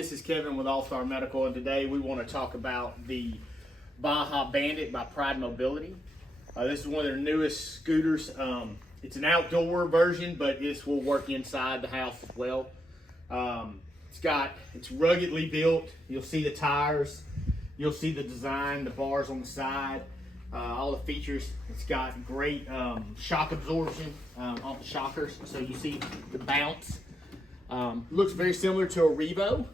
This is Kevin with All Star Medical, and today we want to talk about the Baja Bandit by Pride Mobility. This is one of their newest scooters. It's an outdoor version, but this will work inside the house as well. It's ruggedly built. You'll see the tires, you'll see the design, the bars on the side, all the features. It's got great shock absorption on the shockers, so you see the bounce. Looks very similar to a Revo,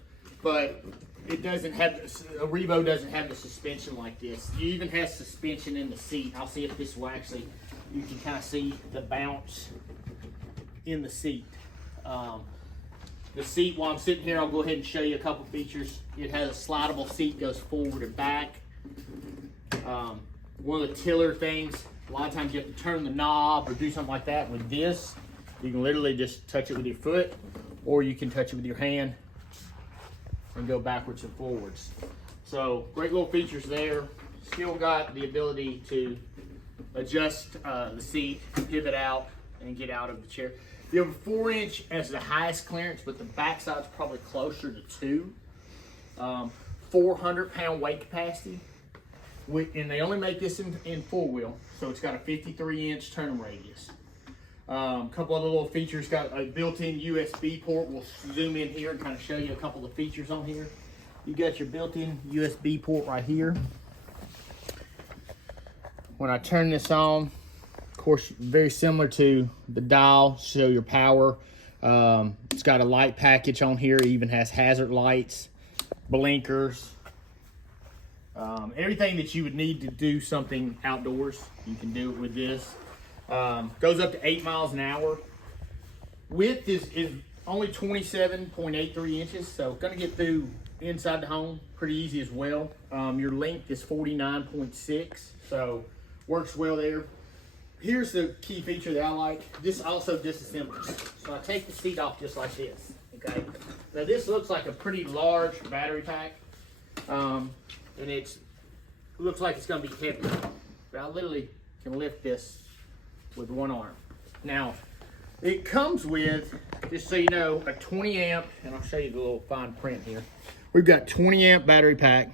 but it doesn't have, a Revo doesn't have the suspension like this. You even have suspension in the seat. I'll see if this will actually, you can kind of see the bounce in the seat. The seat, while I'm sitting here, I'll go ahead and show you a couple features. It has a slidable seat, goes forward and back. One of the tiller things, a lot of times you have to turn the knob or do something like that. With this, you can literally just touch it with your foot, or you can touch it with your hand and go backwards and forwards. So great little features there. Still got the ability to adjust the seat, pivot out, and get out of the chair. You have a 4-inch as the highest clearance, but the back side's probably closer to 2. 400-pound weight capacity. And they only make this in 4-wheel, so it's got a 53-inch turning radius. A couple other little features, got a built-in USB port. We'll zoom in here and kind of show you a couple of features on here. You got your built-in USB port right here. When I turn this on, of course, very similar to the dial, show your power. It's got a light package on here. It even has hazard lights, blinkers, everything that you would need to do something outdoors. You can do it with this. Goes up to 8 miles an hour. Width is only 27.83 inches, so gonna get through inside the home pretty easy as well. Your length is 49.6, so works well there. Here's the key feature that I like. This also disassembles. So I take the seat off just like this, okay? Now this looks like a pretty large battery pack, and it looks like it's gonna be heavy, but I literally can lift this with one arm. Now, it comes with, just so you know, a 20 amp, and I'll show you the little fine print here. We've got 20 amp battery pack,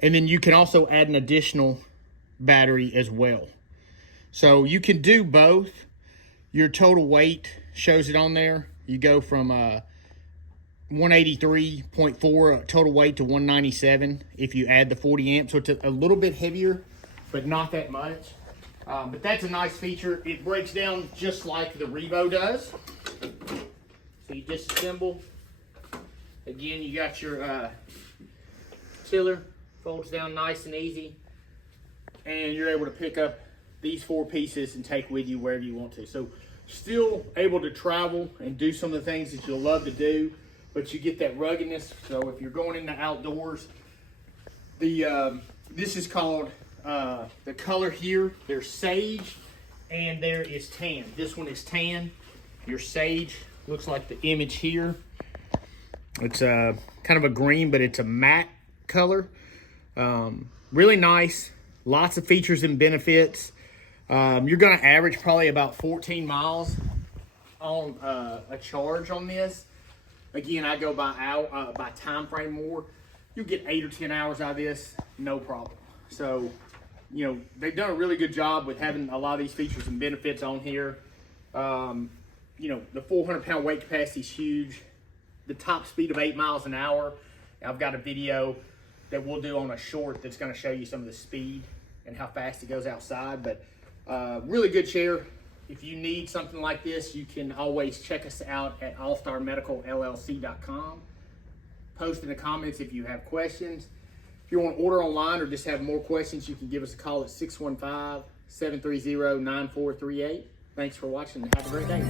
and then you can also add an additional battery as well. So you can do both. Your total weight shows it on there. You go from 183.4 total weight to 197 if you add the 40 amp. So it's a little bit heavier, but not that much. But that's a nice feature. It breaks down just like the Revo does. So you disassemble. Again, you got your tiller, folds down nice and easy. And you're able to pick up these 4 pieces and take with you wherever you want to. So still able to travel and do some of the things that you'll love to do, but you get that ruggedness. So if you're going into outdoors, this is called, the color here, there's sage and there is tan. This one is tan. Your sage looks like the image here. It's kind of a green, but it's a matte color. Really nice. Lots of features and benefits. You're gonna average probably about 14 miles on a charge on this. Again, I go by time frame more. You'll get 8 or 10 hours out of this, no problem. So, you know, they've done a really good job with having a lot of these features and benefits on here. You know, the 400-pound weight capacity is huge. The top speed of 8 miles an hour. I've got a video that we'll do on a short that's gonna show you some of the speed and how fast it goes outside. But really good chair. If you need something like this, you can always check us out at allstarmedicalllc.com. Post in the comments if you have questions. If you want to order online or just have more questions, you can give us a call at 615-730-9438. Thanks for watching and have a great day.